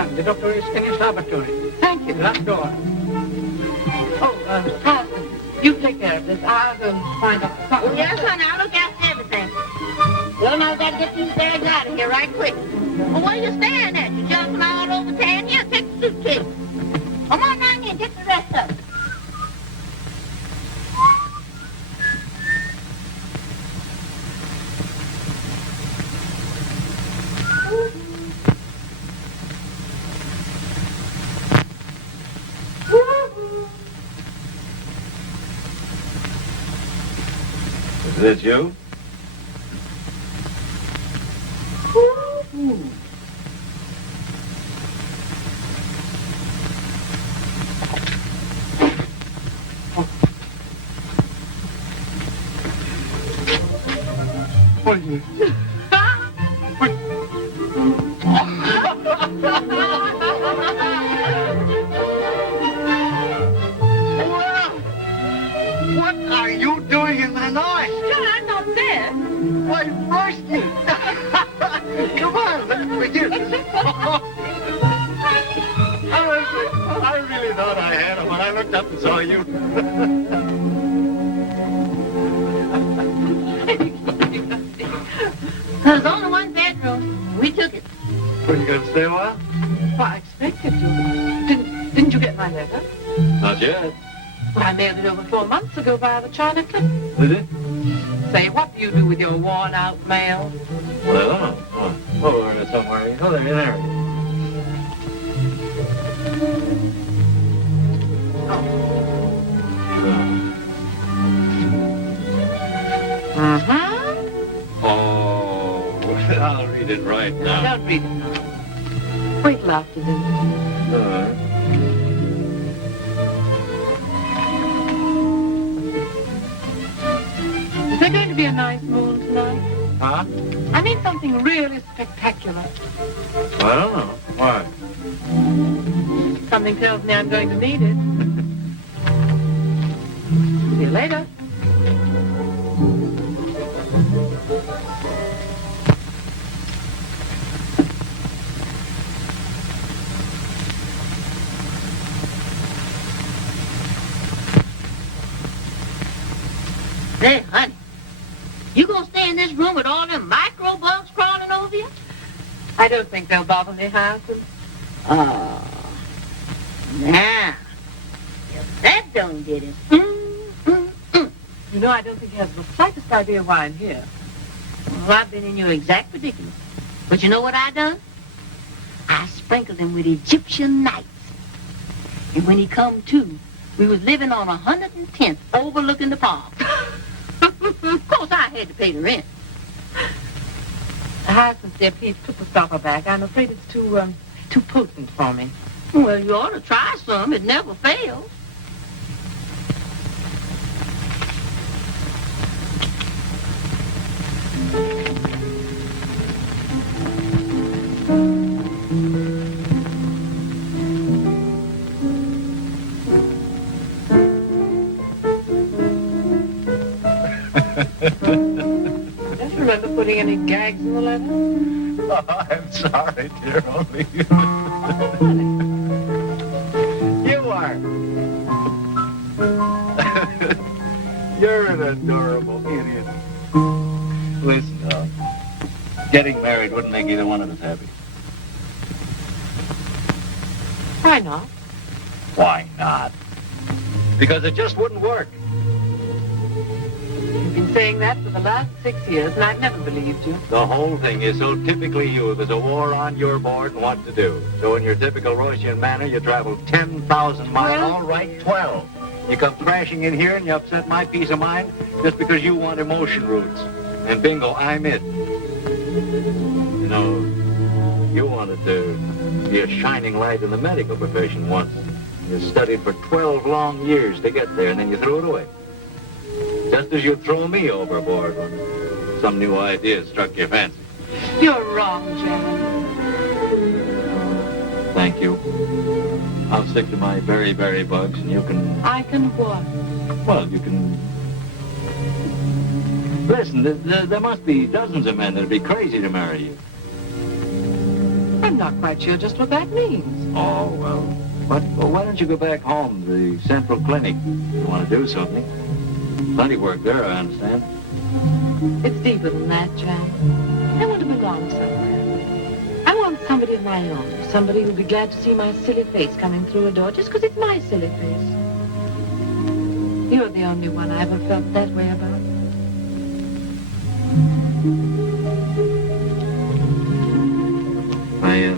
one. The doctor is in his laboratory. Thank you. Last door. Oh, Harrison, you take care of this. I'll go and find out. Oh, yes, honey, I'll look after everything. Well, now I've got to get these bags out of here right quick. Well, what are you staring at? You jumping all over town? Here, take the suitcase. Come on down here and get the rest of it. Is this you? What are you doing in the noise? John, I'm not there. Why, Rusty! Come on, let's begin. I really thought I had him when I looked up and saw you. There's only one bedroom. We took it. Were you going to stay a while? Well, I expected you. Didn't you get my letter? Not yet. Well, I mailed it over 4 months ago via the China clip. Did it? Say, what do you do with your worn-out mail? Well, I don't know. Oh, over there somewhere. Oh, there, there. Mm-hmm. Oh, I'll read it right now. Don't read it now. Wait till after this. Is there going to be a nice moon tonight? Huh? I mean something really spectacular. I don't know. Why? Something tells me I'm going to need it. See you later. Say, honey, you gonna stay in this room with all them microbugs crawling over you? I don't think they'll bother me, Harrison. Oh. Now, if that don't get it. You know, I don't think he has the slightest idea why I'm here. Well, I've been in your exact predicament. But you know what I done? I sprinkled him with Egyptian nights. And when he come to, we was living on 110th overlooking the park. Of course, I had to pay the rent. Harrison said, please put the stopper back. I'm afraid it's too potent for me. Well, you ought to try some. It never fails. Just remember putting any gags in the letter? Oh, I'm sorry, dear, only you. You are. You're an adorable idiot. Listen, getting married wouldn't make either one of us happy. Why not? Why not? Because it just wouldn't work. You've been saying that for the last 6 years, and I've never believed you. The whole thing is so typically you. There's a war on your board and what to do. So in your typical Russian manner, you travel 10,000 miles. Well- All right, 12. You come crashing in here and you upset my peace of mind just because you want emotion roots. And bingo, I'm it. You know, you wanted to be a shining light in the medical profession once. You studied for 12 long years to get there, and then you threw it away. Just as you'd throw me overboard when some new idea struck your fancy. You're wrong, Jeremy. Thank you. I'll stick to my berry bugs, and you can... I can what? Well, you can... Listen, there must be dozens of men that'd be crazy to marry you. I'm not quite sure just what that means. Oh, well. Well, why don't you go back home to the Central Clinic? You want to do something. Plenty work there, I understand. It's deeper than that, Jack. I want to belong somewhere. I want somebody of my own. Somebody who'll be glad to see my silly face coming through a door just because it's my silly face. You're the only one I ever felt that way about. I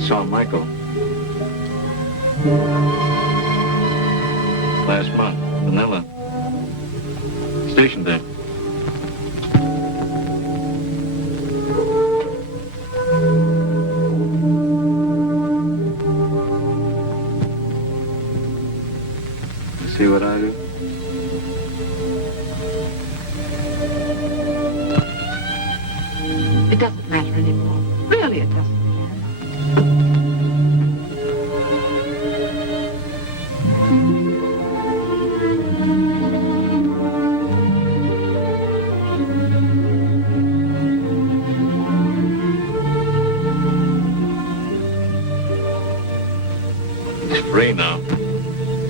saw Michael last month, Manila. Stationed there. You see what I do? It doesn't matter anymore. Really, it doesn't. He's free now.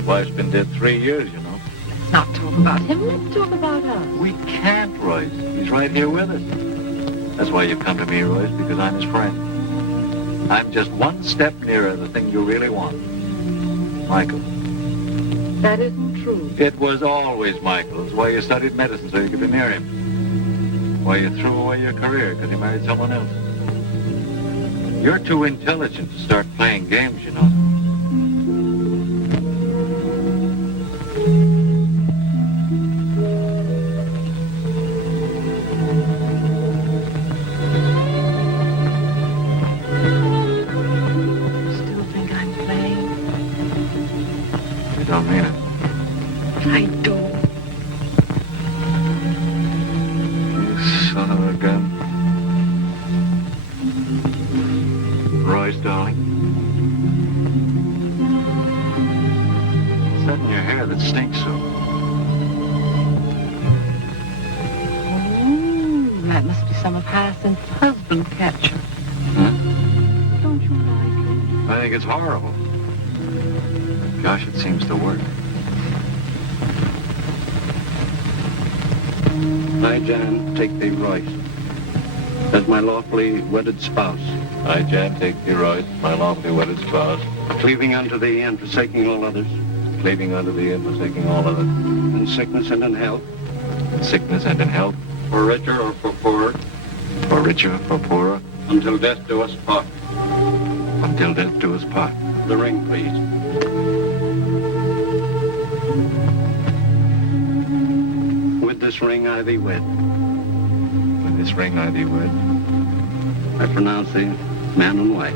Wife's been dead 3 years, you know. Let's not talk about him. Let's talk about us. We can't, Royce. He's right here with us. That's why you come to me, Royce, because I'm his friend. I'm just one step nearer the thing you really want. Michael. That isn't true. It was always Michael. It's why you studied medicine, so you could be near him. Why you threw away your career, because he married someone else. You're too intelligent to start playing games, you know. Still think I'm playing? You don't mean it. I do. You son of a gun. Royce, darling. What's that in your hair that stinks so? That must be some of Hyacinth's husband catcher. Huh? Don't you like it? I think it's horrible. Gosh, it seems to work. I, Jan, take thee, Royce, as my lawfully wedded spouse, I, Jan, take thee, Royce, my lawfully wedded spouse, cleaving unto thee and forsaking all others, cleaving unto thee and forsaking all others, in sickness and in health, in sickness and in health, for richer or for poorer, for richer or for poorer, until death do us part. until death do us part. The ring, please. With this ring I thee wed. With this ring I thee wed. I pronounce thee man and wife.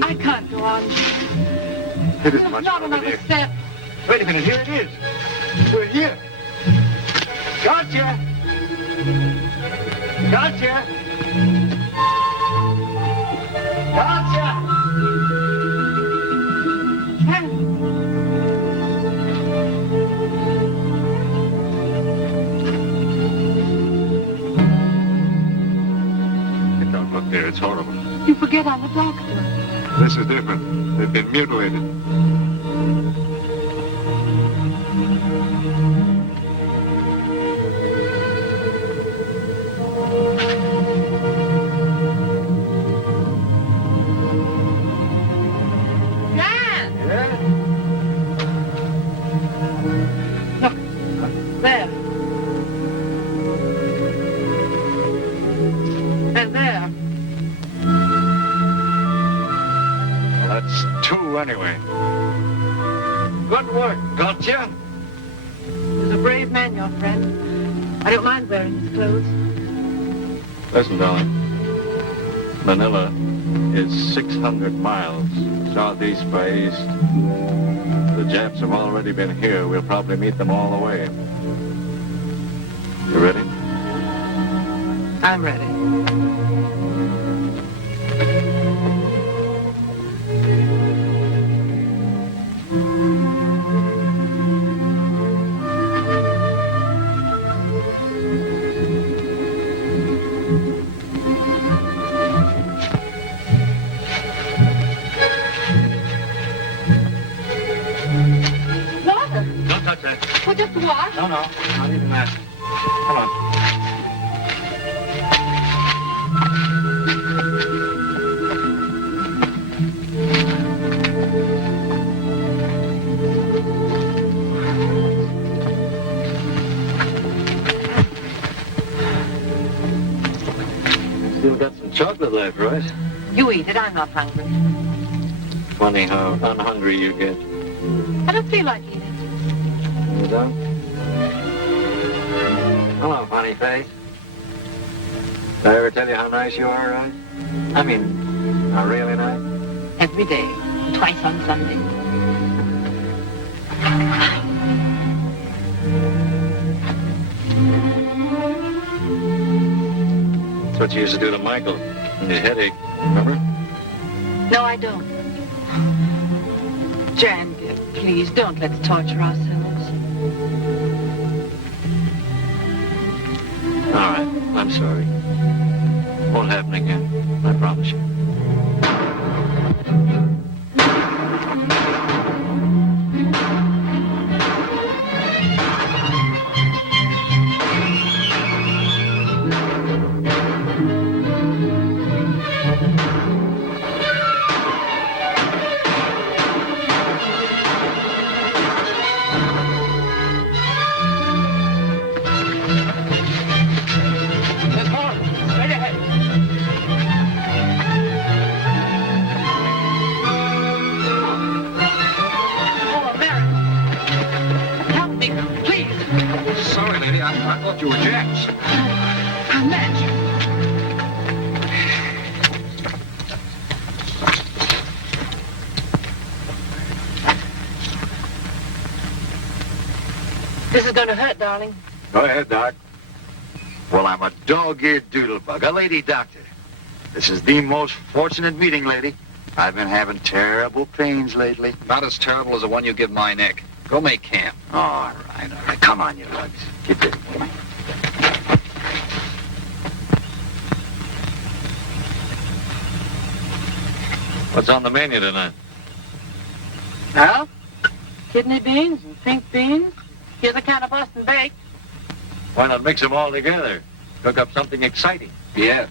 I can't go on. It isn't much Not fun with another you. step. Wait a minute, here it is. We're here. Gotcha! Gotcha! Gotcha! Don't look there. It's horrible. You forget I'm a doctor. This is different. They've been mutilated. Jan! Look, there. And there. That's two anyway. Good work. Gotcha. He's a brave man, your friend. I don't mind wearing his clothes. Listen, darling. Manila is 600 miles southeast by east. The Japs have already been here. We'll probably meet them all the way. You ready? I'm ready. Water? Don't touch that. Well, just wash. No, not even that. Come on. Still got some chocolate left, right? You eat it. I'm not hungry. Funny how unhungry you get. I don't feel like eating. You don't? Hello, funny face. Did I ever tell you how nice you are, right? I mean, how really nice? Every day. Twice on Sunday. That's what you used to do to Michael when his headache, remember? No, I don't. Jan, dear, please, don't let's torture ourselves. All right, I'm sorry. Won't happen again, I promise you. Oh, Mary. Help me, please. Sorry, lady. I thought you were Japs. Match. This is going to hurt, darling. Go ahead, Doc. Well, I'm a dog-eared doodlebug, a lady doctor. This is the most fortunate meeting, lady. I've been having terrible pains lately. Not as terrible as the one you give my neck. Go make camp. All right. Come on, you lugs. Get this. What's on the menu tonight? Well, kidney beans and pink beans. Here's a can of Boston baked. Why not mix them all together? Cook up something exciting. Yeah,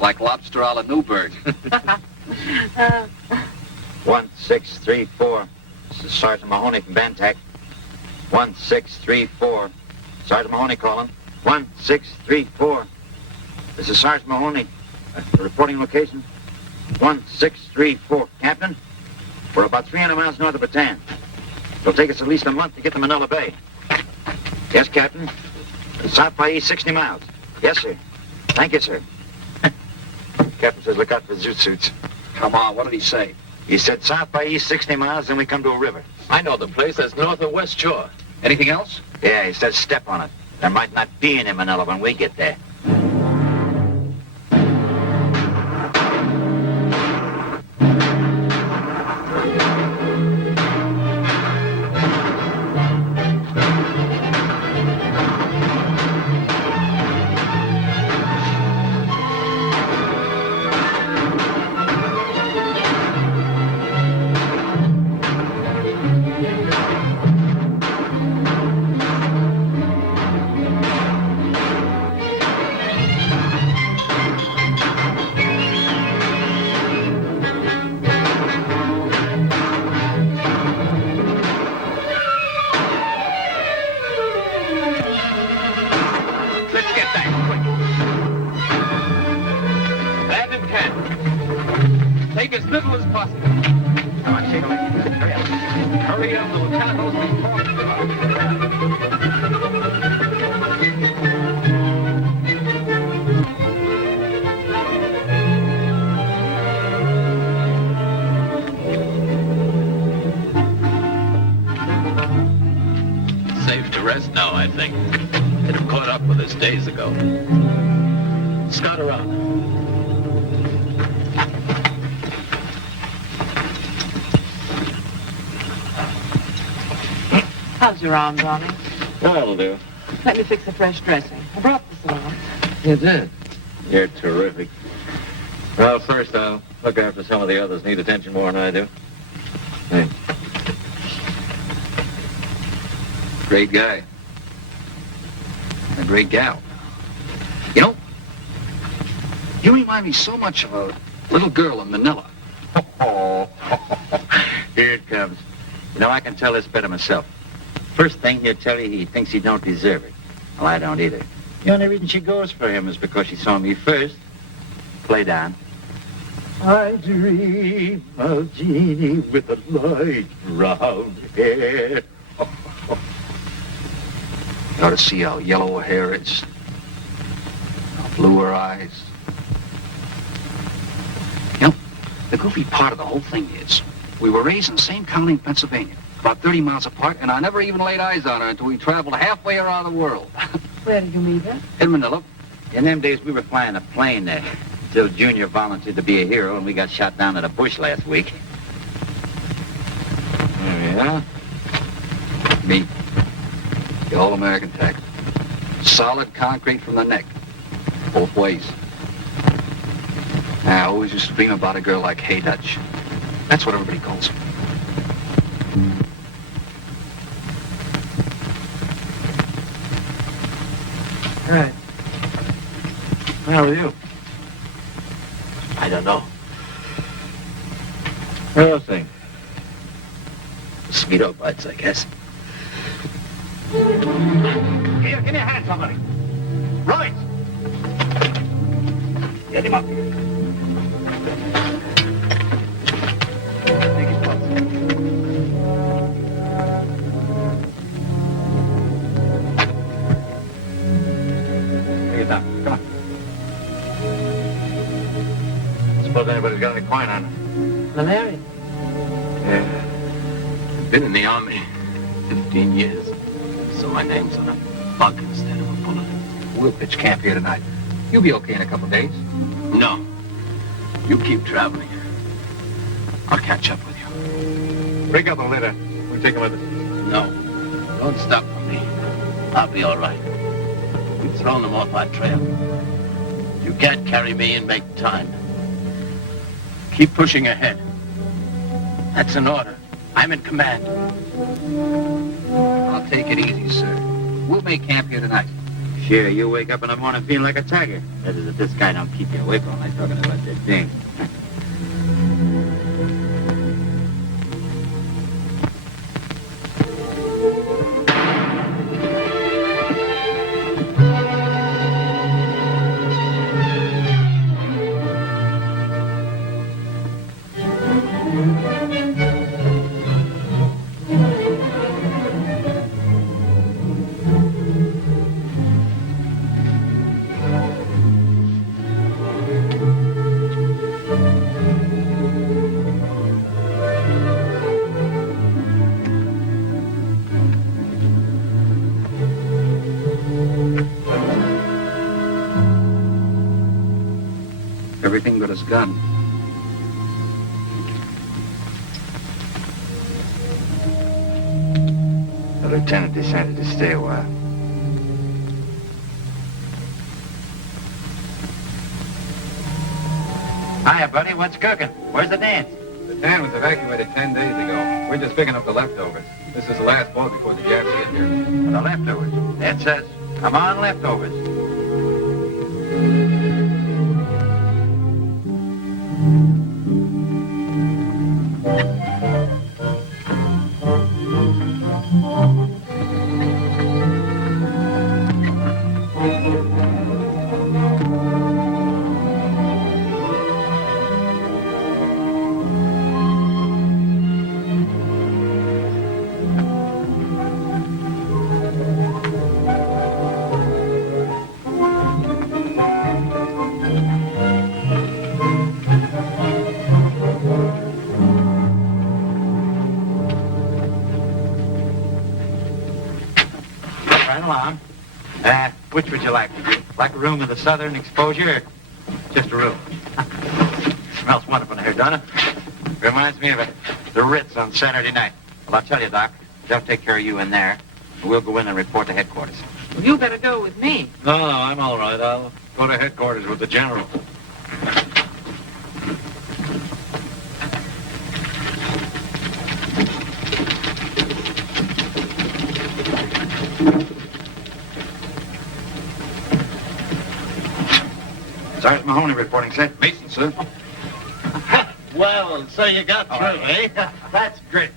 like lobster a la Newburgh. 1634. This is Sergeant Mahoney from Bantac. 1634. Sergeant Mahoney calling. 1634. This is Sergeant Mahoney. Reporting location. 1634. Captain, we're about 300 miles north of Bataan. It'll take us at least a month to get to Manila Bay. Yes, Captain. South by east 60 miles. Yes, sir. Thank you, sir. Captain says look out for zoot suits. Come on, what did he say? He said south by east 60 miles, then we come to a river. I know the place. That's north of West Shore. Anything else? Yeah, he says step on it. There might not be any Manila when we get there. Let's get back quick. Land in camp. Take as little as possible. Come on, shake a leg. Hurry up. Hurry up, the lieutenant knows what he's talking about. Safe to rest now, I think. They'd have caught up with us days ago. Scout around. How's your arm, darling? That'll do. Let me fix a fresh dressing. I brought this along. You did. You're terrific. Well, first I'll look after some of the others need attention more than I do. Hey. Great guy. A great gal. You know, you remind me so much of a little girl in Manila. Oh, here it comes. You know, I can tell this better myself. First thing he'll tell you, he thinks he don't deserve it. Well, I don't either. The only reason she goes for him is because she saw me first. Play down. I dream of Jeannie with a light brown hair. You ought to see how yellow her hair is. How blue her eyes. You know, the goofy part of the whole thing is, we were raised in the same county in Pennsylvania, about 30 miles apart, and I never even laid eyes on her until we traveled halfway around the world. Where did you meet her? In Manila. In them days, we were flying a plane there. Until Junior volunteered to be a hero, and we got shot down at a bush last week. There you are. Me. The all-American tack. Solid concrete from the neck. Both ways. I always used to dream about a girl like Hey Dutch. That's what everybody calls her. All right. How are you? I don't know. Well, thing. Mosquito bites, I guess. Here, give me a hand, somebody. Right. Get him up here. Take his pulse. Take it down. Come on. Suppose anybody's got any coin on it. Malaria. Yeah. Been in the army 15 years. So my name's on a bug instead of a bullet. We'll pitch camp here tonight. You'll be okay in a couple of days. No. You keep traveling. I'll catch up with you. Bring up the litter. We'll take him with us. No. Don't stop for me. I'll be all right. We've thrown them off our trail. You can't carry me and make time. Keep pushing ahead. That's an order. I'm in command. I'll take it easy, sir. We'll make camp here tonight. Sure, you wake up in the morning feeling like a tiger. That is, if this guy don't keep you awake all night talking about that thing. his gun. The lieutenant decided to stay a while. Hiya, buddy. What's cooking? Where's the dance? The town was evacuated 10 days ago. We're just picking up the leftovers. This is the last boat before the Japs get here. The leftovers. That says, come on, leftovers. Right along. Which would you like? Would you like a room with a southern exposure or just a room? Smells wonderful in here, don't it? Reminds me of the Ritz on Saturday night. Well, I'll tell you, Doc, they'll take care of you in there. We'll go in and report to headquarters. Well, you better go with me. No, I'm all right. I'll go to headquarters with the general. Sergeant Mahoney reporting, sir. Mason, sir. Well, so you got through, eh? That's great.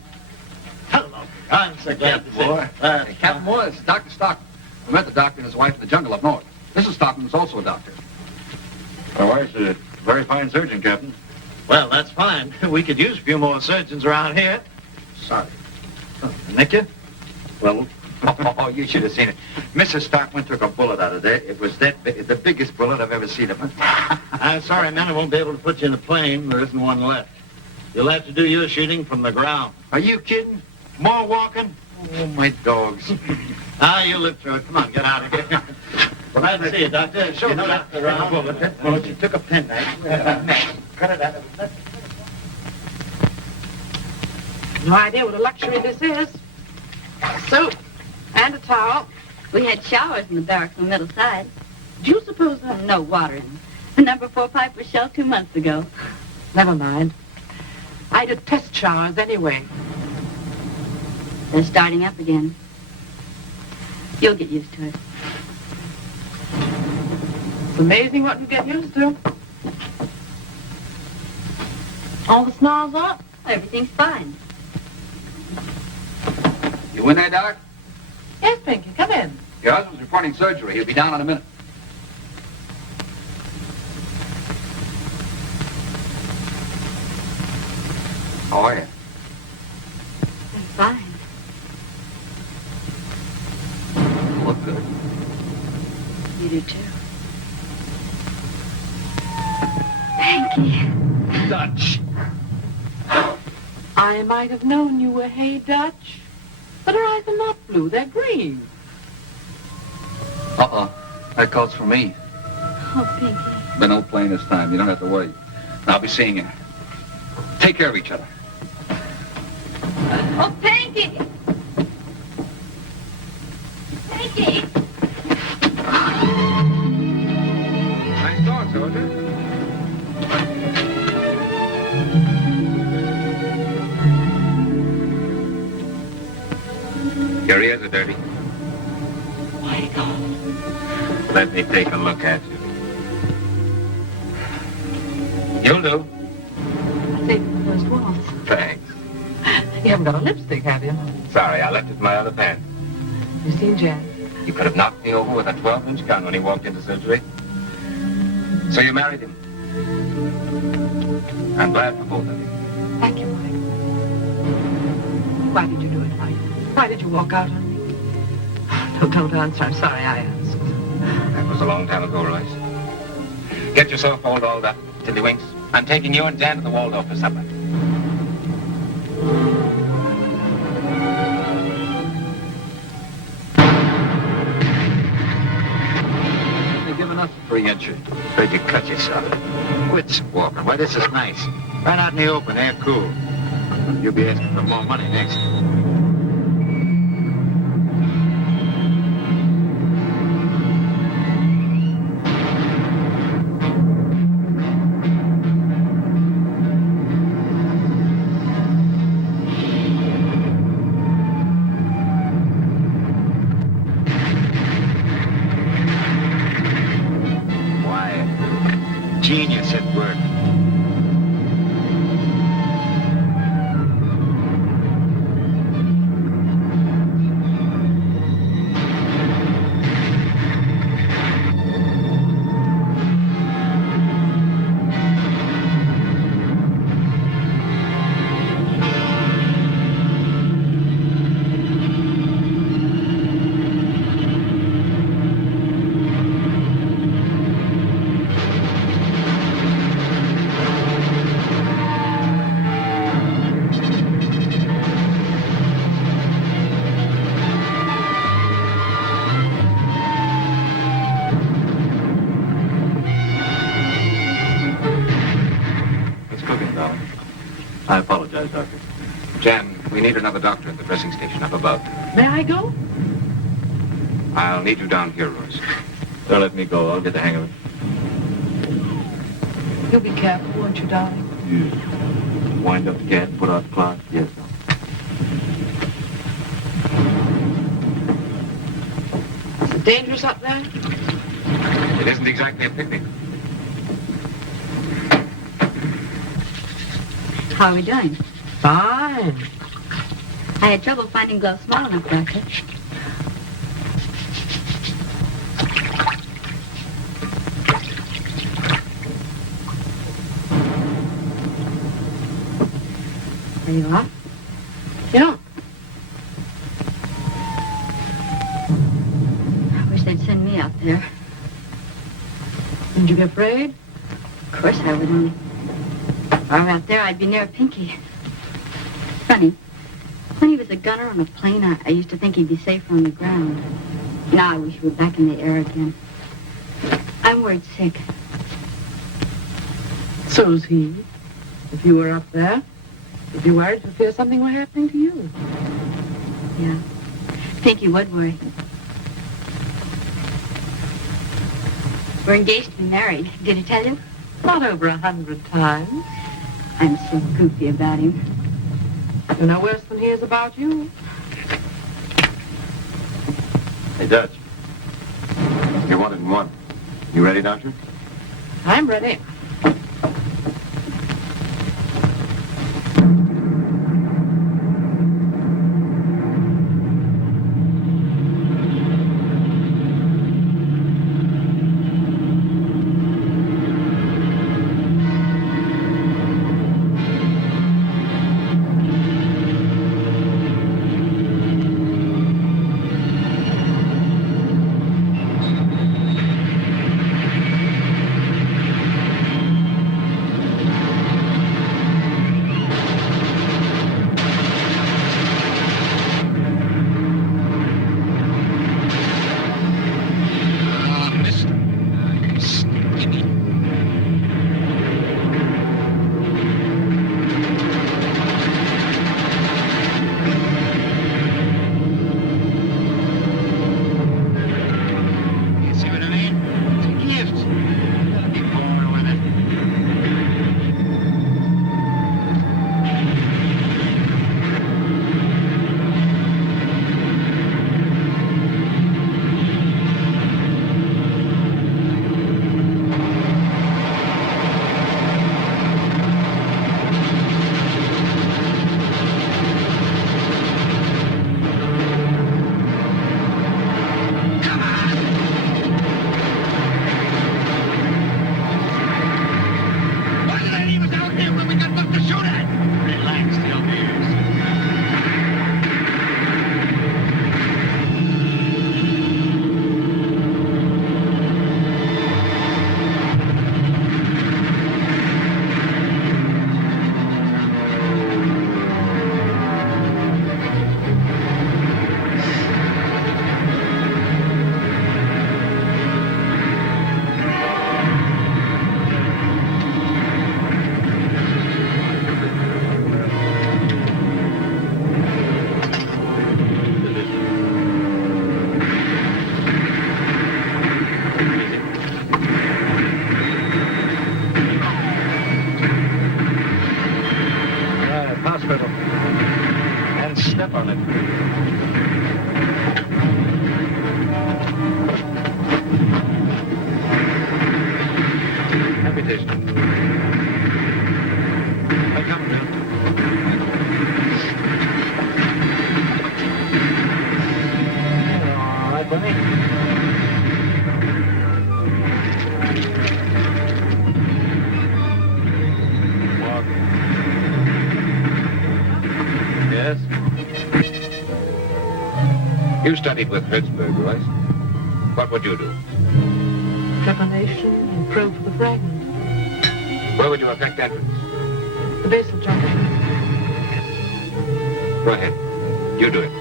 Hello. I'm so glad to see you. Hey, Captain Moore, it's Dr. Stockton. We met the doctor and his wife in the jungle up north. Mrs. Stockton was also a doctor. My wife's a very fine surgeon, Captain. Well, that's fine. We could use a few more surgeons around here. Sorry. Nick you? Well, Oh, you should have seen it. Mrs. Stockman took a bullet out of there. It was the biggest bullet I've ever seen of it. I'm sorry, man, I won't be able to put you in a plane. There isn't one left. You'll have to do your shooting from the ground. Are you kidding? More walking? Oh, my dogs. You'll live through it. Come on, get out of here. Glad to see you, Doctor. Show the doctor around. Well, she took a penknife. Cut it out of it. No idea what a luxury this is. Soap and a towel. We had showers in the barracks on the middle side. Do you suppose that? No water in them. The number 4 pipe was shelled 2 months ago. Never mind. I did test showers anyway. They're starting up again. You'll get used to it. It's amazing what you get used to. All the snarls up? Everything's fine. You in there, Doc? Yes, Pinky, come in. Your husband's reporting surgery. He'll be down in a minute. How are you? I'm fine. Look good. You do too. Thank you. Dutch. I might have known you were Hey Dutch. But her eyes are not blue, they're green. Uh-uh. That calls for me. Oh, Pinky. Been no plane this time. You don't have to worry. I'll be seeing you. Take care of each other. Oh, Pinky! Pinky! Nice dog, soldier. Your ears are dirty. My God. Let me take a look at you. You'll do. I saved the first waltz. Thanks. You haven't got a lipstick, have you? Sorry, I left it in my other pants. You seen Jan? You could have knocked me over with a 12-inch gun when he walked into surgery. So you married him. I'm glad for both of you. Thank you, Mike. Why did you do it, Mike? Why did you walk out on me? No, don't answer. I'm sorry I asked. That was a long time ago, Royce. Get yourself all dolled up, Tiddlywinks. I'm taking you and Dan to the Waldorf for supper. They're giving us a free entry. Heard you cut yourself. Quit walking. Why, this is nice. Right out in the open, air cool. You'll be asking for more money next. Genius at work. I apologize, Doctor. Jan, we need another doctor at the dressing station up above. May I go? I'll need you down here, Rose. Don't let me go. I'll get the hang of it. You'll be careful, won't you, darling? Yes. Wind up the gas, put out the clock. Yes, sir. Is it dangerous up there? It isn't exactly a picnic. How are we doing? Fine. I had trouble finding gloves small enough, Doctor. There you are. Yeah. I wish they'd send me out there. Didn't you get afraid? Of course I would, only if I were out there, I'd be near Pinky. Funny. When he was a gunner on a plane, I used to think he'd be safer on the ground. Now I wish he were back in the air again. I'm worried sick. So's he. If you were up there, you'd be worried for fear something were happening to you. Yeah. Pinky would worry. We're engaged to be married. Did he tell you? Not over 100 times. I'm so goofy about him. You're no worse than he is about you. Hey, Dutch. You're wanted in one. You ready, Doctor? I'm ready. You studied with Hertzberg, Royce. What would you do? Trepanation and probe for the fragment. Where would you effect entrance? The basal junction. Go ahead. You do it.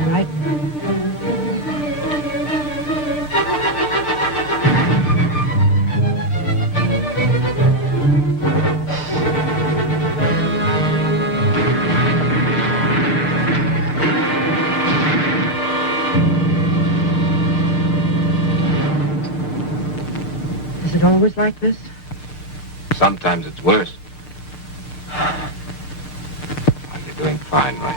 All right. Is it always like this? Sometimes it's worse. You're doing fine, Royce.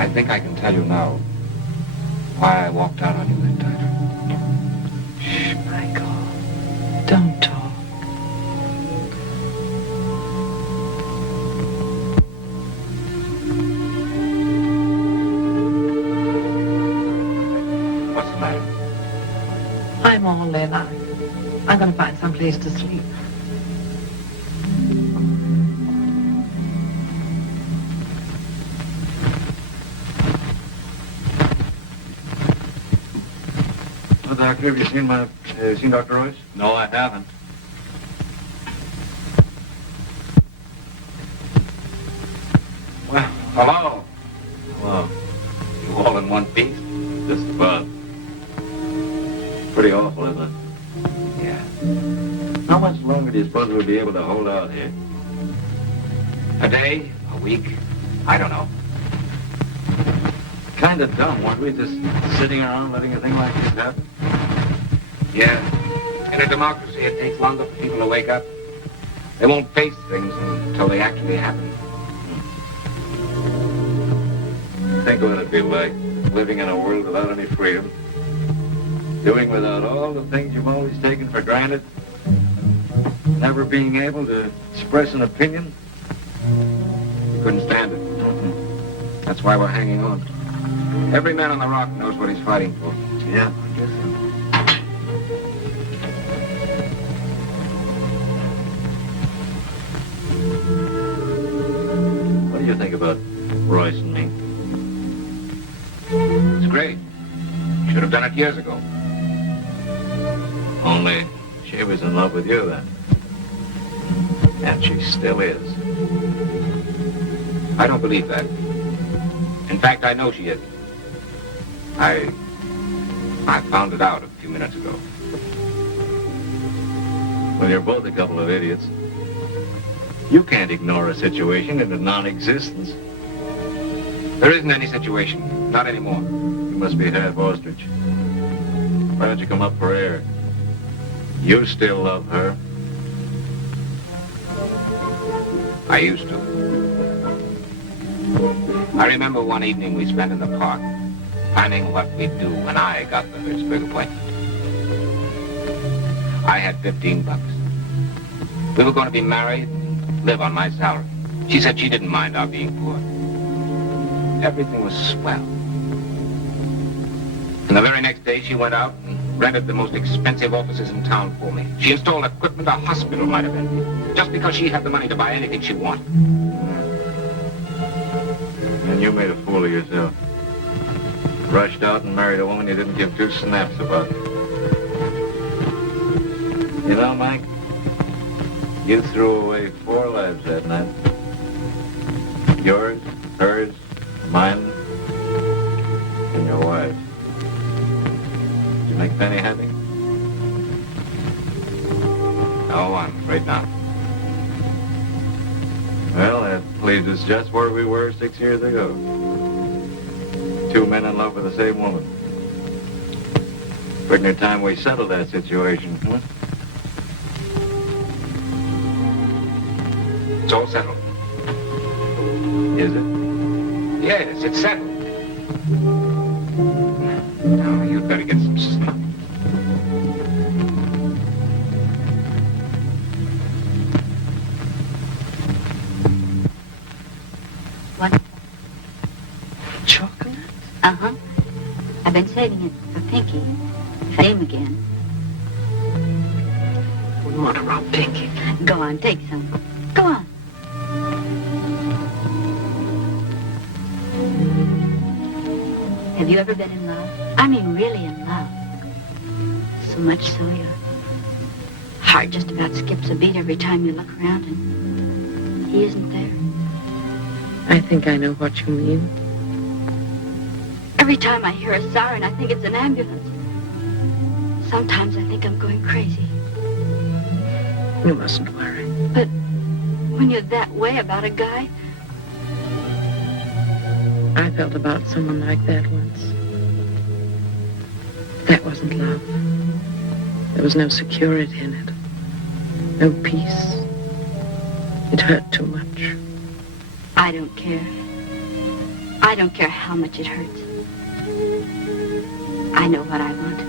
I think I can tell you now why I walked out on you that time. Shh, Michael. Don't talk. What's the matter? I'm all in. I'm going to find some place to sleep. Doctor, have you seen Dr. Royce? No, I haven't. Well, hello. Hello. You all in one piece? Just about. Pretty awful, isn't it? Yeah. How much longer do you suppose we'll be able to hold out here? A day? A week? I don't know. Kind of dumb, weren't we? Just sitting around letting a thing like this happen? Yeah. In a democracy, it takes longer for people to wake up. They won't face things until they actually happen. Think what it'd be like, living in a world without any freedom. Doing without all the things you've always taken for granted. Never being able to express an opinion. You couldn't stand it. That's why we're hanging on. Every man on the rock knows what he's fighting for. Yeah, I guess so. What do you think about Royce and me? It's great. Should have done it years ago. Only she was in love with you then. And she still is. I don't believe that. In fact, I know she is. I found it out a few minutes ago. Well, you're both a couple of idiots. You can't ignore a situation into non-existence. There isn't any situation. Not anymore. You must be half ostrich. Why don't you come up for air? You still love her. I used to. I remember one evening we spent in the park, planning what we'd do when I got the Hertzberg appointment. I had $15. We were going to be married and live on my salary. She said she didn't mind our being poor. Everything was swell. And the very next day she went out and rented the most expensive offices in town for me. She installed equipment a hospital might have been, just because she had the money to buy anything she wanted. And you made a fool of yourself. Rushed out and married a woman you didn't give two snaps about. You know, Mike, you threw away 4 lives that night. Yours, hers, mine, and your wife's. Did you make Penny happy? No, I'm afraid not. Well, that leaves us just where we were 6 years ago. 2 men in love with the same woman. Pretty near time we settled that situation, huh? It's all settled. Is it? Yes, it's settled. Now, you'd better get some sleep. Uh-huh. I've been saving it for Pinky. If I see him again. We want to rob Pinky. Go on, take some. Go on. Have you ever been in love? I mean, really in love. So much so your heart just about skips a beat every time you look around and he isn't there. I think I know what you mean. Every time I hear a siren, I think it's an ambulance. Sometimes I think I'm going crazy. You mustn't worry. But when you're that way about a guy, I felt about someone like that once. That wasn't love. There was no security in it. No peace. It hurt too much. I don't care. I don't care how much it hurts. I know what I want.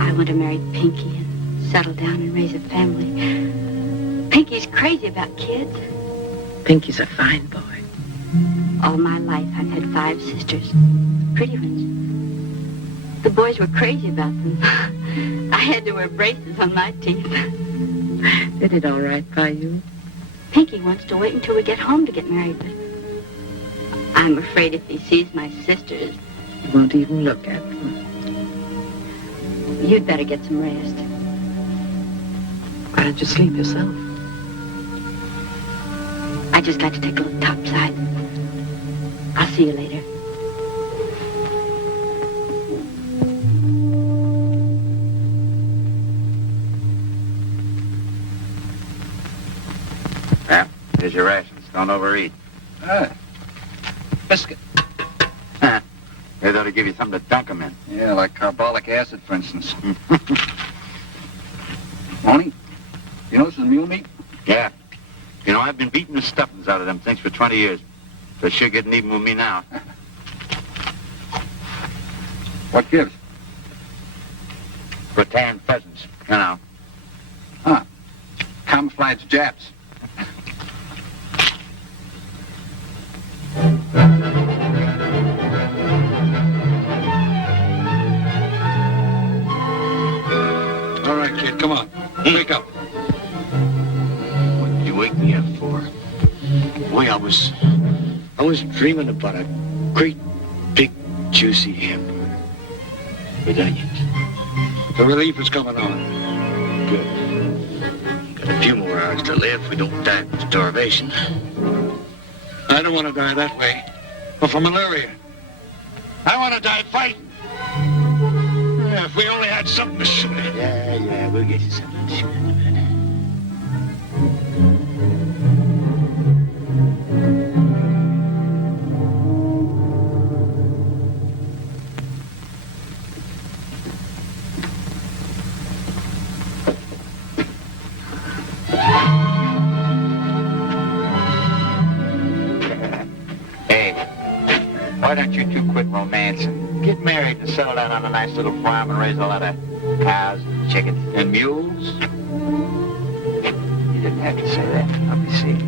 I want to marry Pinky and settle down and raise a family. Pinky's crazy about kids. Pinky's a fine boy. All my life, I've had 5 sisters. Pretty ones. The boys were crazy about them. I had to wear braces on my teeth. They did all right by you. Pinky wants to wait until we get home to get married, but I'm afraid if he sees my sisters, He won't even look at them. you'd better get some rest. Why don't you sleep yourself? I just got to take a little topside. I'll see you later. Well, here's your rations. Don't overeat. Biscuit. They ought to give you something to dunk 'em in. Yeah, like carbolic acid, for instance. Tony, you know this is mule meat? Yeah. You know, I've been beating the stuffings out of them things for 20 years. They're sure getting even with me now. What gives? Rattan pheasants, you know. Huh. Camouflage Japs. All right, kid, come on. Wake up. What did you wake me up for? Boy, I was dreaming about a great, big, juicy hamburger with onions. The relief is coming on. Good. Got a few more hours to live if we don't die from starvation. I don't want to die that way, but from malaria. I want to die fighting. Yeah, if we only had something to shoot at. Yeah, we'll get you something to shoot at in a minute. Hey, why don't you two quit romancing? Get married and settle down on a nice little farm and raise a lot of cows and chickens. And mules? You didn't have to say that. I'll be seeing you.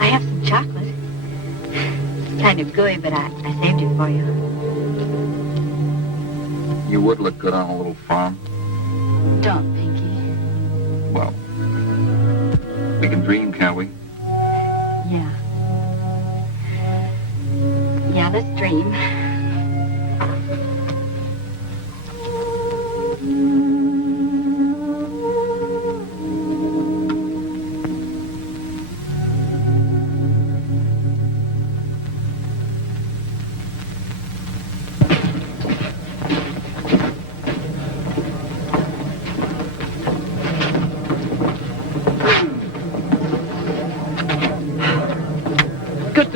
I have some chocolate. It's kind of gooey, but I saved it for you. You would look good on a little farm. Don't, Pinky. Well, we can dream, can't we? Yeah. Yeah, let's dream.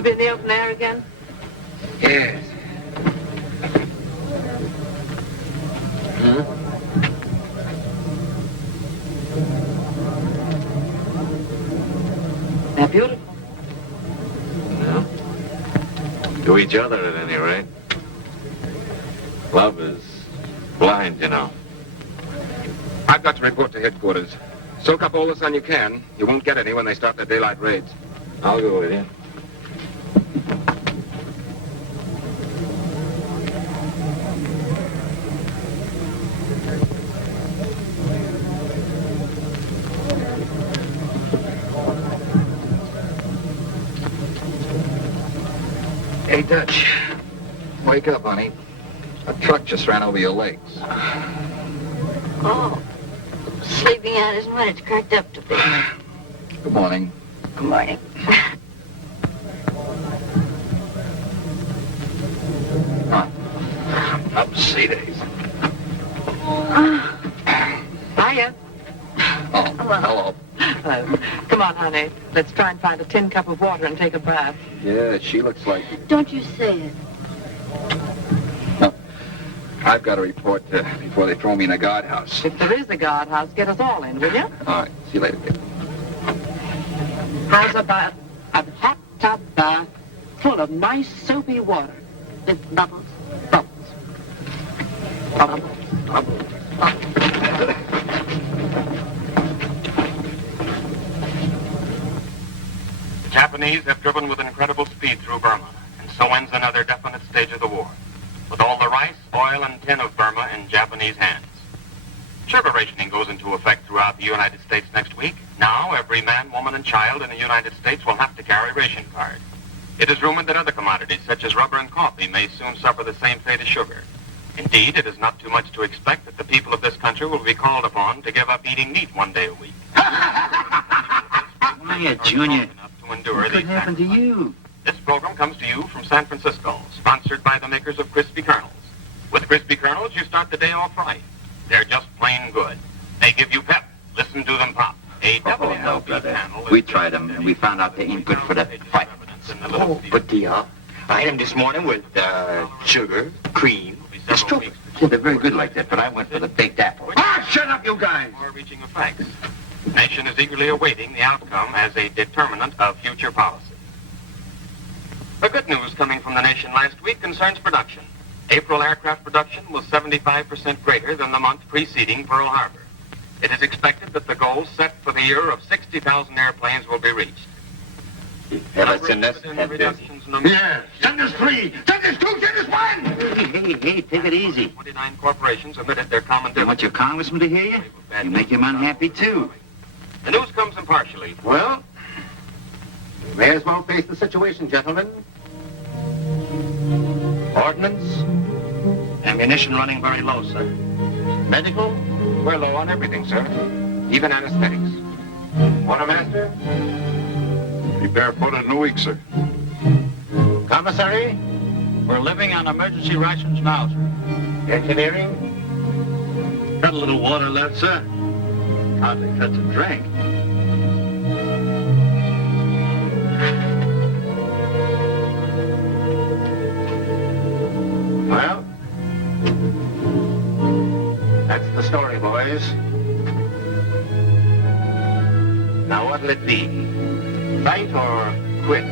be in the open air again? Yes. They're beautiful. No. To each other, at any rate. Love is blind, you know. I've got to report to headquarters. Soak up all the sun you can. You won't get any when they start their daylight raids. I'll go with you. Hey, Dutch. Wake up, honey. A truck just ran over your legs. Oh, sleeping out isn't what it's cracked up to be. Good morning. Good morning. Up to see days. Hiya. Oh, hello. Hello. Come on, honey. Let's try and find a tin cup of water and take a bath. Yeah, she looks like... Don't you say it. I've got to report before they throw me in a guardhouse. If there is a guardhouse, get us all in, will you? All right. See you later, kid. How's about a hot tub bath full of nice soapy water? With bubbles. Bubbles. Bubbles. The Japanese have driven with incredible speed through Burma, and so ends another definite stage of the war, with all the rice, oil, and tin of Burma in Japanese hands. Sugar rationing goes into effect throughout the United States next week. Now, every man, woman, and child in the United States will have to carry a ration card. It is rumored that other commodities, such as rubber and coffee, may soon suffer the same fate as sugar. Indeed, it is not too much to expect that the people of this country will be called upon to give up eating meat one day a week. Hiya, Junior. To endure What could these happen to you? This program comes to you from San Francisco, sponsored by the makers of Crispy Kernels. With Crispy Kernels, you start the day off right. They're just plain good. They give you pep. Listen to them pop. A double No, brother. We tried them, and we found out they ain't good for the fight. Oh, but I had them this morning with sugar, cream. It's true. Yeah, they're very good like that, but I went for the baked apple. Ah, shut up, you guys! Far-reaching effects. The nation is eagerly awaiting the outcome as a determinant of future policy. The good news coming from the nation last week concerns production. April aircraft production was 75% greater than the month preceding Pearl Harbor. It is expected that the goal set for the year of 60,000 airplanes will be reached. Have I seen this? Yeah, send us 3, send us 2, send us 1! Hey, take it easy. 29 corporations omitted their common You want your congressman to hear you? You make him unhappy, too. The news comes impartially. Well, we may as well face the situation, gentlemen. Ordnance? Ammunition running very low, sir. Medical? We're low on everything, sir. Even anesthetics. Quartermaster? Be barefooted in a week, sir. Commissary? We're living on emergency rations now, sir. Engineering? Got a little water left, sir. Hardly touch a drink. Well, that's the story, boys. Now what'll it be? Fight or quit?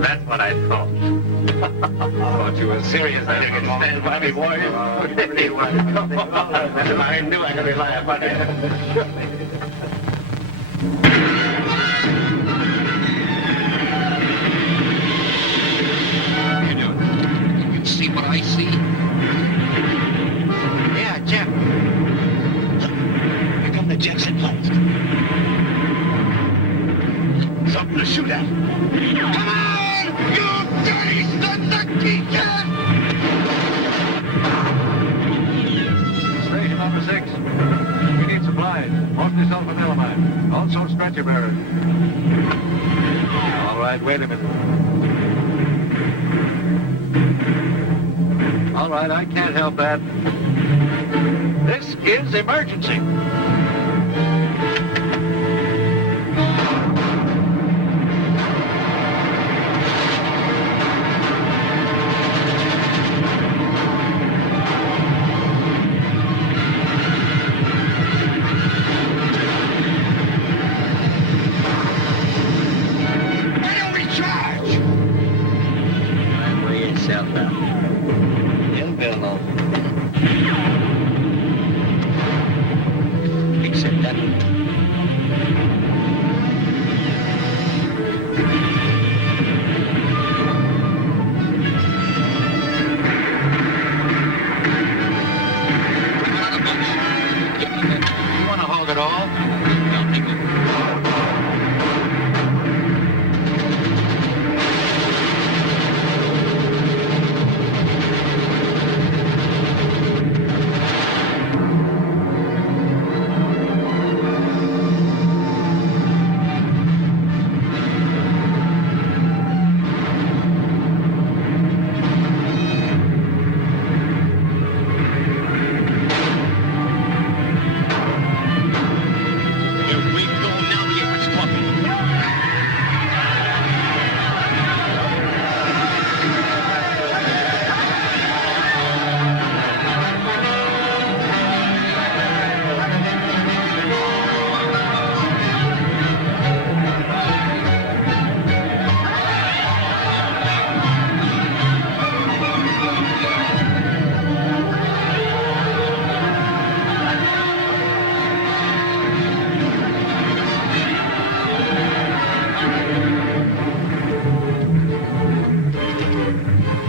That's what I thought. Thought you were serious. I didn't stand by me, boys. I knew I could rely upon you. See what I see? Yeah, Jeff. Here come the jets at last. Something to shoot at. Come on, you dirty sons of teachers! Station number 6. We need supplies, mostly sulfur-melamine. Also stretcher bearers. All right, wait a minute. right, I can't help that. This is emergency. Why don't we charge? And weigh yourself out. You'll be alone. Except that one. You want to hog it all? I'll take it.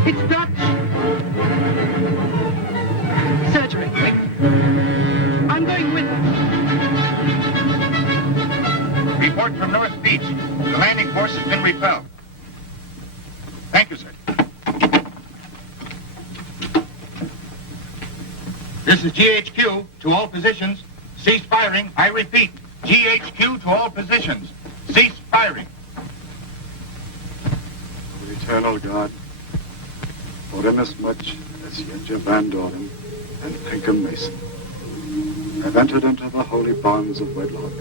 It's Dutch. Surgery, quick. I'm going with her. Report from North Beach. The landing force has been repelled. Thank you, sir. This is GHQ to all positions. Cease firing. I repeat, GHQ to all positions. Cease firing. Eternal God, for inasmuch as Yenja Van Doren and Pinkham Mason have entered into the holy bonds of wedlock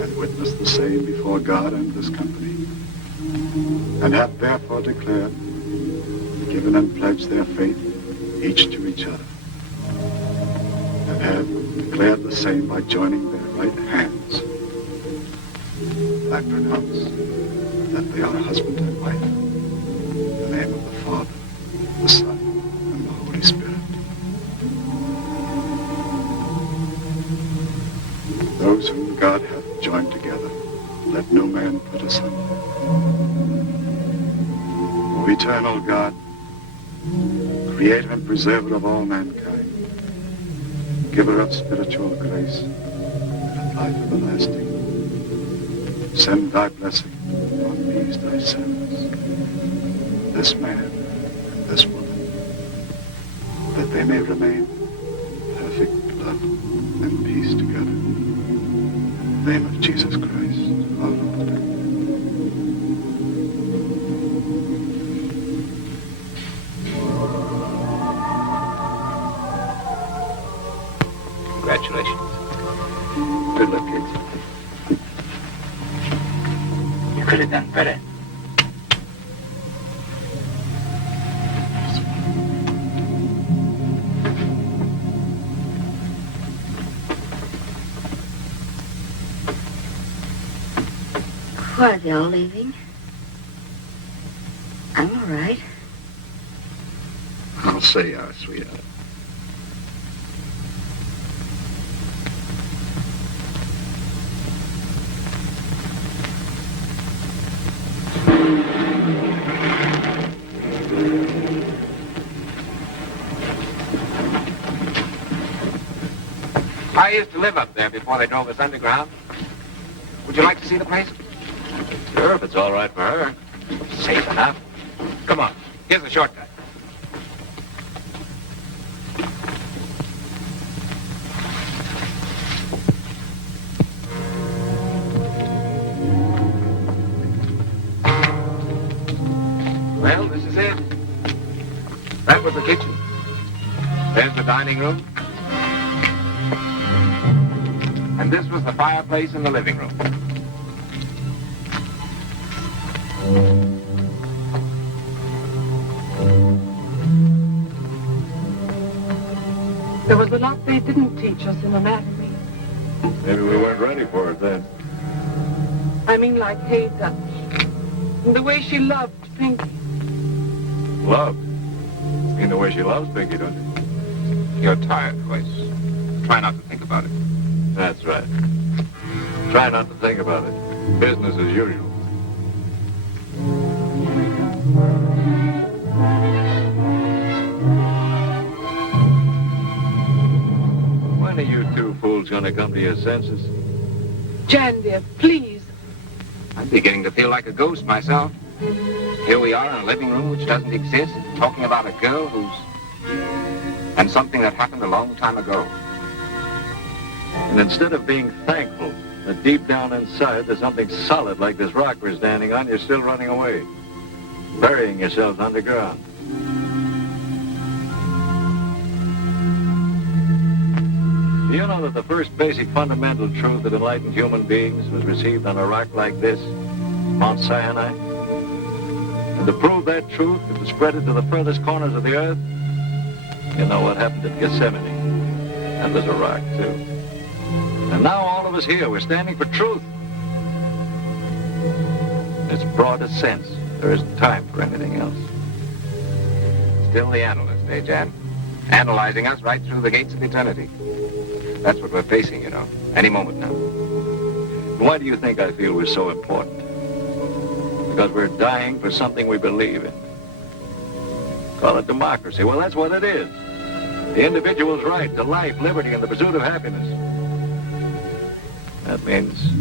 and witnessed the same before God and this company, and have therefore declared, given and pledged their faith each to each other, and have declared the same by joining their right hands, I pronounce that they are husband and wife. In the name of the Father, the Son, and the Holy Spirit. Those whom God hath joined together, let no man put asunder. O eternal God, creator and preserver of all mankind, giver of spiritual grace and of life everlasting, send thy blessing on these thy servants, this man and this woman, that they may remain in perfect love and peace together. In the name of Jesus Christ, our Lord. Congratulations. Good luck, kids. You could have done better. Why are they all leaving? I'm all right. I'll say you are, sweetheart. I used to live up there before they drove us underground. Would you like to see the place? Sure, if it's all right for her. Safe enough. Come on. Here's the shortcut. Well, this is it. That was the kitchen. There's the dining room. And this was the fireplace in the living room. There was a lot they didn't teach us in anatomy. Maybe we weren't ready for it then. I mean, like Hay Dutch. And the way she loved Pinky. Love. You mean the way she loves Pinky, don't you? You're tired, Joyce. Try not to think about it. That's right. Try not to think about it. Business as usual. When are you two fools going to come to your senses? Jan, dear, please. I'm beginning to feel like a ghost myself. Here we are in a living room which doesn't exist, talking about a girl and something that happened a long time ago. And instead of being thankful that deep down inside there's something solid like this rock we're standing on, you're still running away, burying yourselves underground. Do you know that the first basic fundamental truth that enlightened human beings was received on a rock like this, Mount Sinai? And to prove that truth and to spread it to the furthest corners of the earth, you know what happened at Gethsemane? That was a rock, too. And now all of us here, we're standing for truth. In its broadest sense, there isn't time for anything else. Still the analyst, eh, Jan? Analyzing us right through the gates of eternity. That's what we're facing, you know, any moment now. Why do you think I feel we're so important? Because we're dying for something we believe in. Call it democracy. Well, that's what it is. The individual's right to life, liberty, and the pursuit of happiness. That means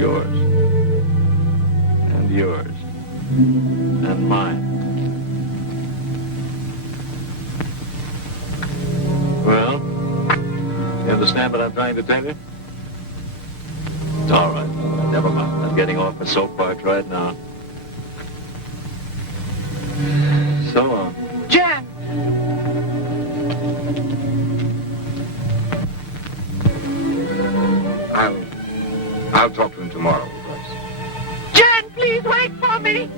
yours. And yours. And mine. Well, you understand what I'm trying to tell you? It's all right. Never mind. I'm getting off my soapbox right now. So long. Jan! I'll talk to him tomorrow, Joyce. Jan, please wait for me!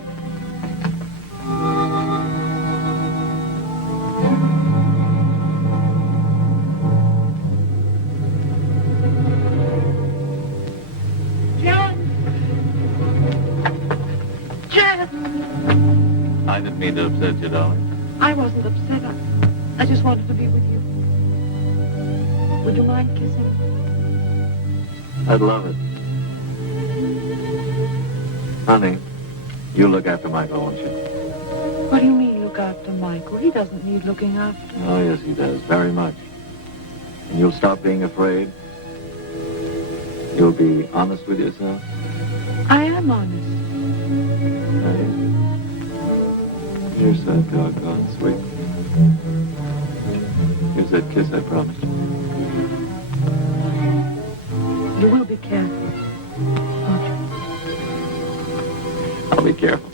I didn't mean to upset you, darling. I wasn't upset. I just wanted to be with you. Would you mind kissing? I'd love it. Honey, you look after Michael, won't you? What do you mean, look after Michael? He doesn't need looking after. Oh, yes, he does. Very much. And you'll stop being afraid. You'll be honest with yourself. I am honest. You're so doggone sweet. Here's that kiss I promised you. You will be careful, won't you? I'll be careful.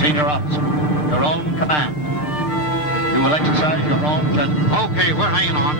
Senior officer, your own command. You will exercise your own judgment. Okay, we're hanging on.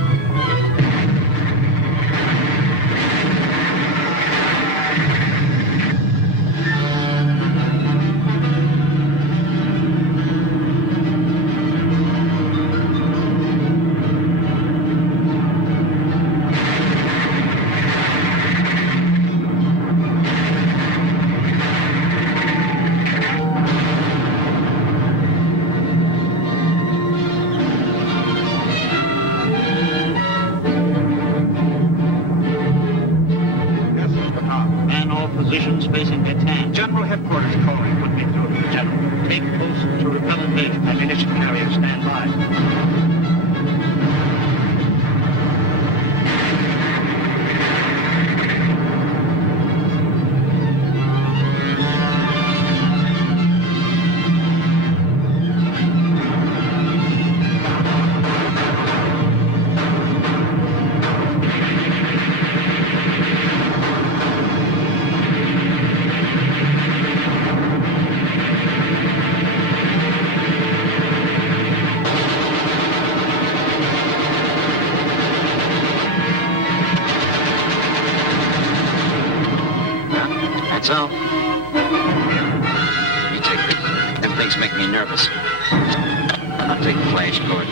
things make me nervous. I'll take the flash cord.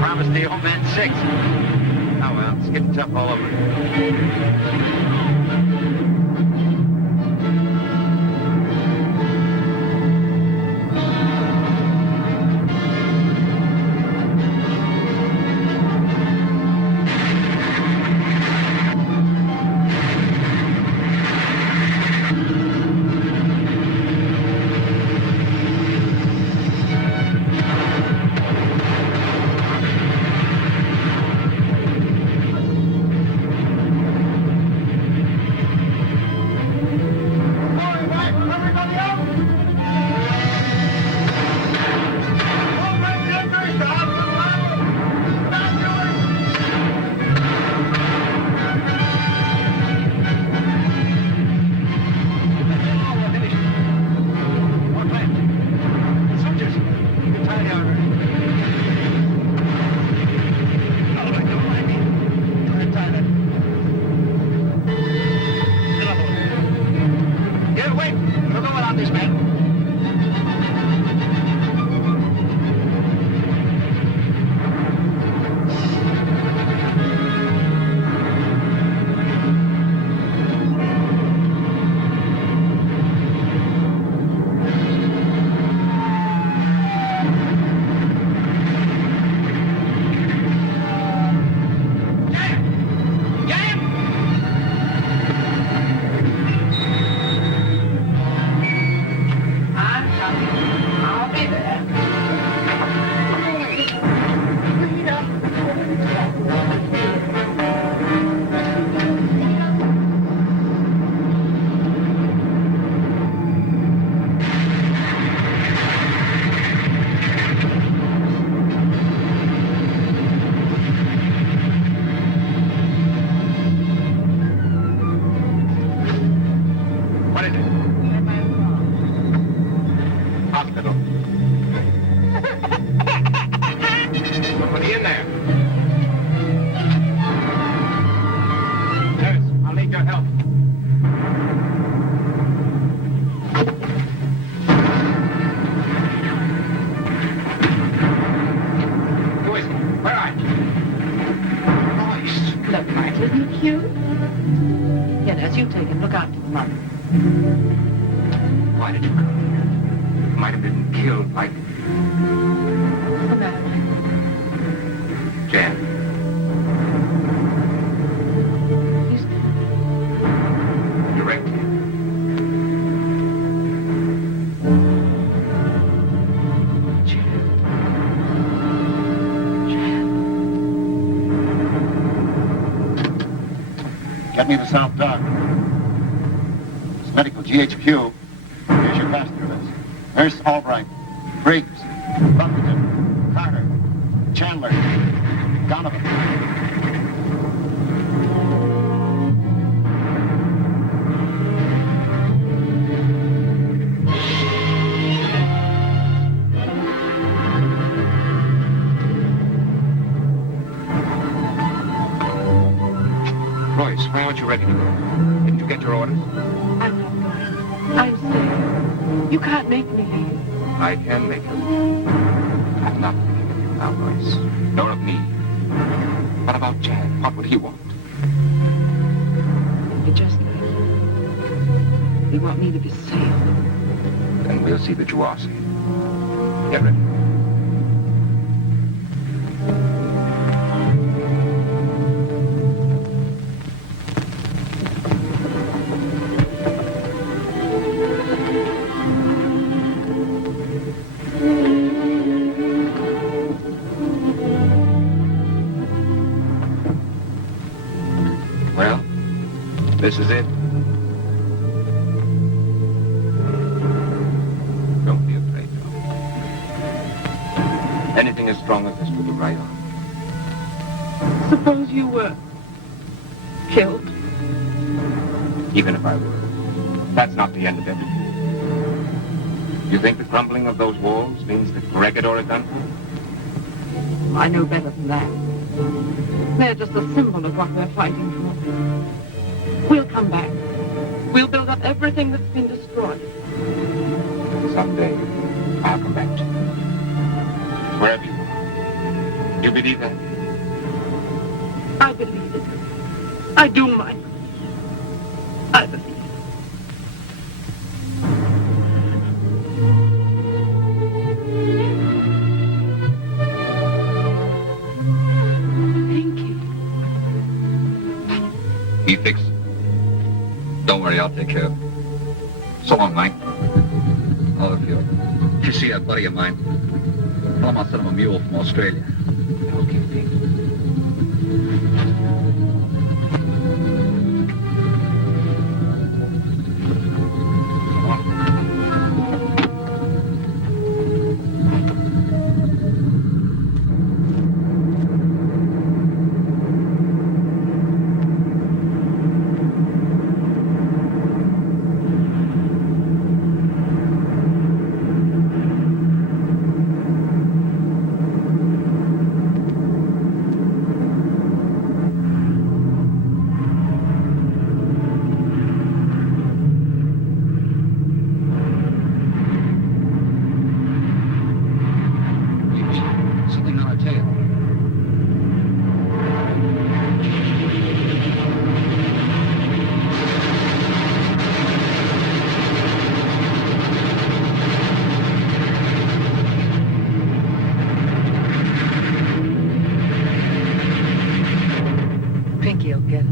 Promised the old man 6. Oh, well, it's getting tough all over. Why did you come here? Might have been killed like... What's the matter, Michael? Jan. He's... Direct him. Get me the South Dock. It's medical GHQ. Here's your passenger list. Nurse Albright, Briggs, Buffington, Carter, Chandler, Donovan. Royce, why aren't you ready to go? Didn't you get your orders? I'm not going. I'm staying. You can't make me leave. I can make you. I'm not thinking of you now, Royce. Nor of me. What about Jan? What would he want? You're just like you. They want me to be safe. Then we'll see that you are safe. Get ready. Well, this is it. Don't be afraid, though. Anything as strong as this will do right on. Suppose you were killed. Even if I were. That's not the end of everything. You think the crumbling of those walls means that Corregidor is done for? I know better than that. They're just a symbol of what we're fighting for. We'll come back. We'll build up everything that's been destroyed. Someday, I'll come back to you. Wherever you are. You believe that? I believe it. I do, Mike. I believe it. He fixed it. Don't worry, I'll take care of it. So long, Mike. Oh, if you see that buddy of mine, tell him I'll send him a mule from Australia. Okay, Pete. Something on our tail. Pinky will get it.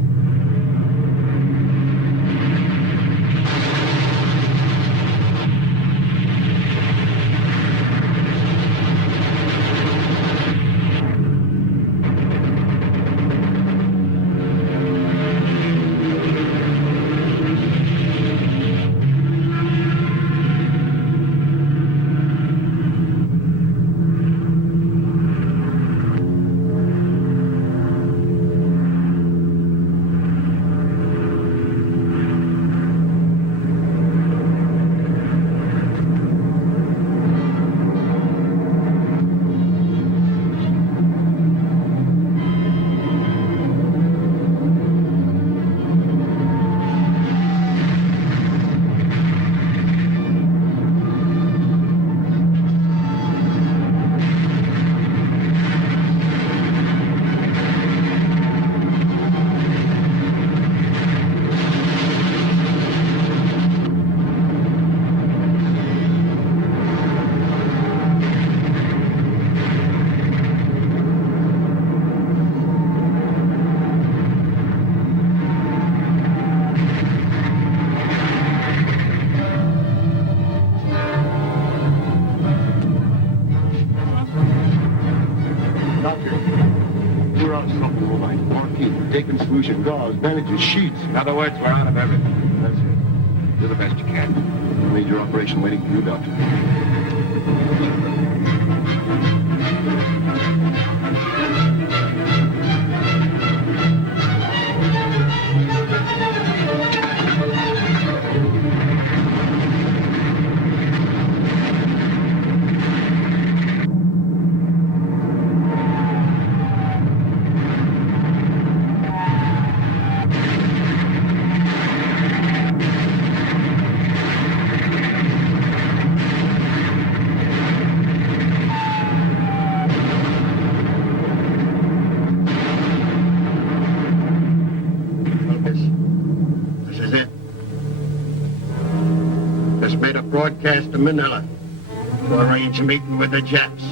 We're on something all night. Marquee, taking solution, gauze, bandages, sheets. In other words, we're out of everything. That's it. Do the best you can. Major operation waiting for you, Doctor. This is it. Just made a broadcast to Manila to arrange a meeting with the Japs.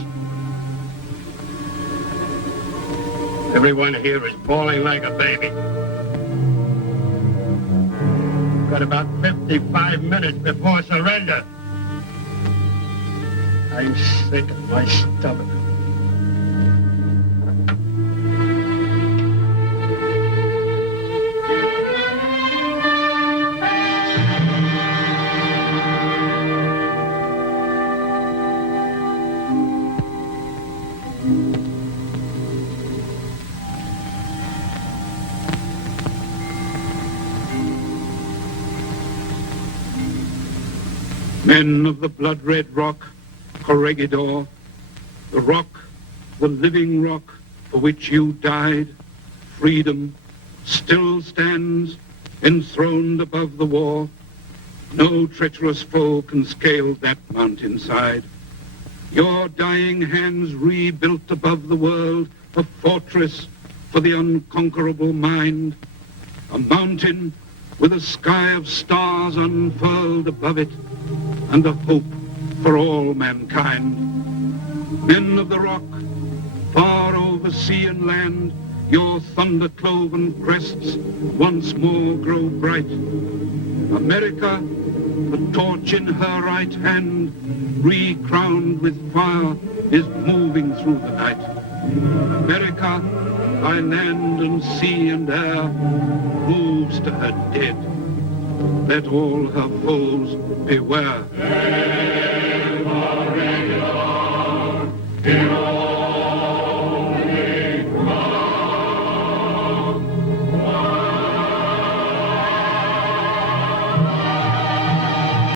Everyone here is bawling like a baby. Got about 55 minutes before surrender. I'm sick of my stomach. Men of the blood-red rock, Corregidor, the rock, the living rock for which you died, freedom, still stands enthroned above the war. No treacherous foe can scale that mountainside. Your dying hands rebuilt above the world a fortress for the unconquerable mind, a mountain with a sky of stars unfurled above it, and a hope for all mankind. Men of the rock, far over sea and land, your thunder-cloven crests once more grow bright. America, the torch in her right hand, re-crowned with fire, is moving through the night. America, by land and sea and air, moves to her dead. Let all her foes beware.